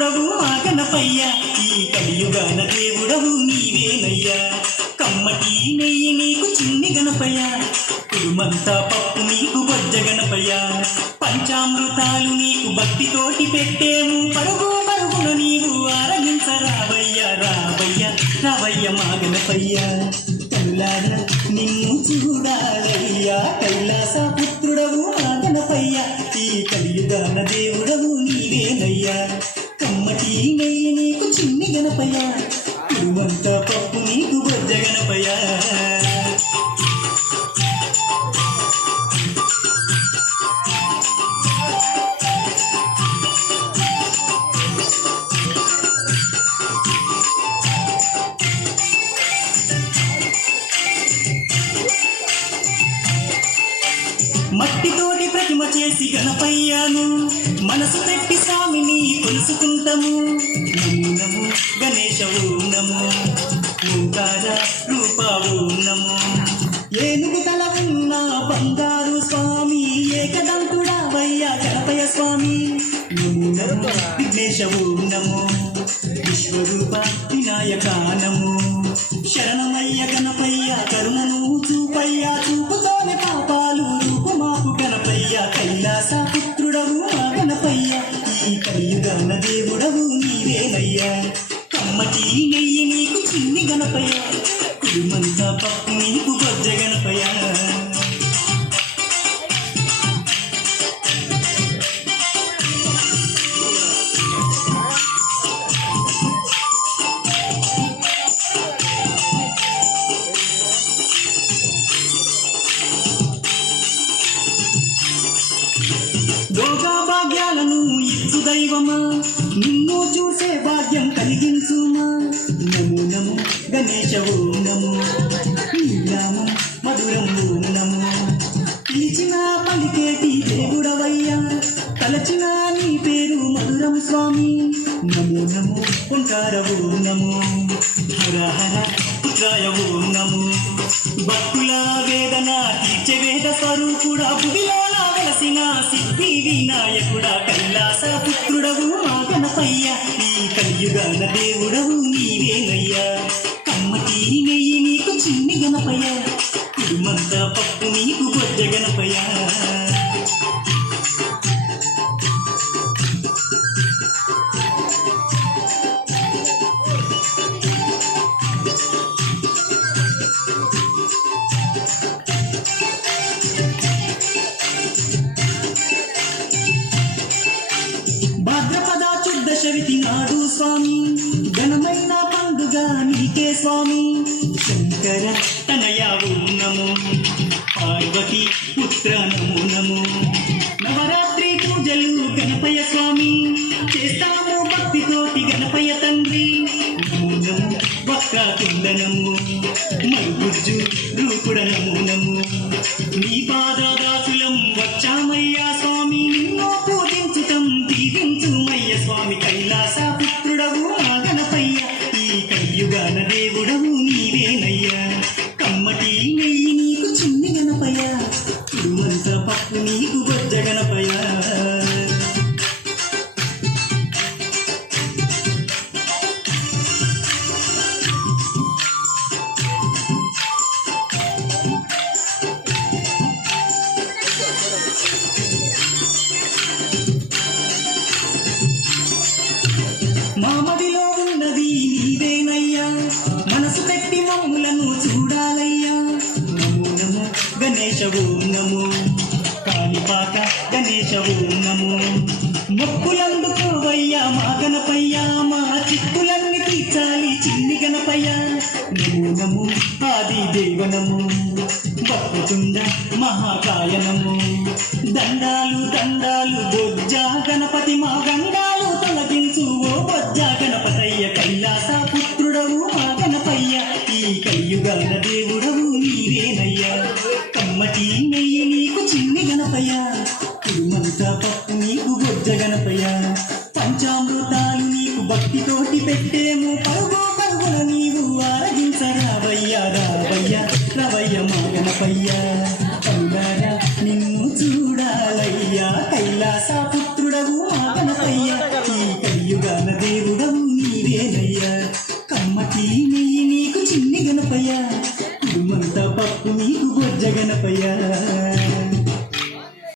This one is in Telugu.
దేవుడవు మా కనపయ్య ఈ కలియుగాన దేవుడవు నీవేనయ్యా. కమ్మటి నెయ్యి నీకు చిన్ని గణపయ్య. కుడుమంతా పప్పు నీకు బొజ్జ గణపయ్య. పంచామృతాలు నీకు భక్తితోటి పెట్టేము. పరుగు పరుగున నీవు ఆరగించ రావయ్య రావయ్య మా గణపయ్య. కనులార నిన్ను చూడాలయ్యా కైలాస నువ్వంత పప్పు నీకు బొజ్జ గణపయ్య మట్టితోటి చేసి గణపయ్యాను మనసు పెట్టి స్వామిని కొలుసుకుంటాము. నమో గణేష గణేశవు నమో ఓంకార రూపావు నమో ఏనుగు తల ఉన్న బంగారు స్వామి ఏకదంతుడా వయ్యా గణపయ్య స్వామి. నమో నమో విఘ్నేశవు నమో విశ్వరూప వినాయక శరణమయ్య గణపయ్య కరుణ కుడుమంతా పప్పు ఇంకు బొజ్జ గణపయ్య. యోగా భాగ్యాలను ఇచ్చు దైవమా? నిన్ను చూసే భాగ్యం గణేశ ఓం నమో నీ నామం మధురం పిలిచిన పలికేటి దేవుడవయ్యా తలచిన నీ పేరు మధురం స్వామి నమో నమో ఓంకార నమో హర హర పుత్రాయ నమో భక్తుల వేదన స్వరూపుడా వెలసిన సిద్ధి వినాయకుడా కైలాస పుత్రుడు కుడుమంత పప్పు నీకు పార్వతి పుత్ర నమో నమో నవరాత్రి పూజలు గణపయ స్వామి. చేస్తాము భక్తితోటి గణపయ తండ్రి. నమో వక్ర వక్రతుండనము మరుగుజ్జు రూపుడ నమో నమో నీకు బొజ్జ గణపయ్య మామదిలో ఉన్నది నీవేనయ్యా. మనసు పెట్టి మమ్ములను చూడాలయ్యా. నమో నమో గణేశ ఓం నమో. కాణిపాక గణేశ ఓం నమో మొక్కులందుకోవయ్యా మా గణపయ్యా మా చిక్కులన్నీ తీర్చాలి చిన్ని గణపయ్యా. నమో నమో ఆది దేవనము భక్తుచుండ మహాకాయనము దండాలు దండాలు బొజ్జ గణపతి మా గండాలు తొలగి చిన్ని తిరుమంత పప్పు నీకు బొజ్జ గణపయ్య. పంచామృతాలు నీకు భక్తితోటి పెట్టేము. పరుగు పరుగుల నీవు ఆరగించరావయ్యా రావయ్యా రవయ్య మా గణపయ్యా.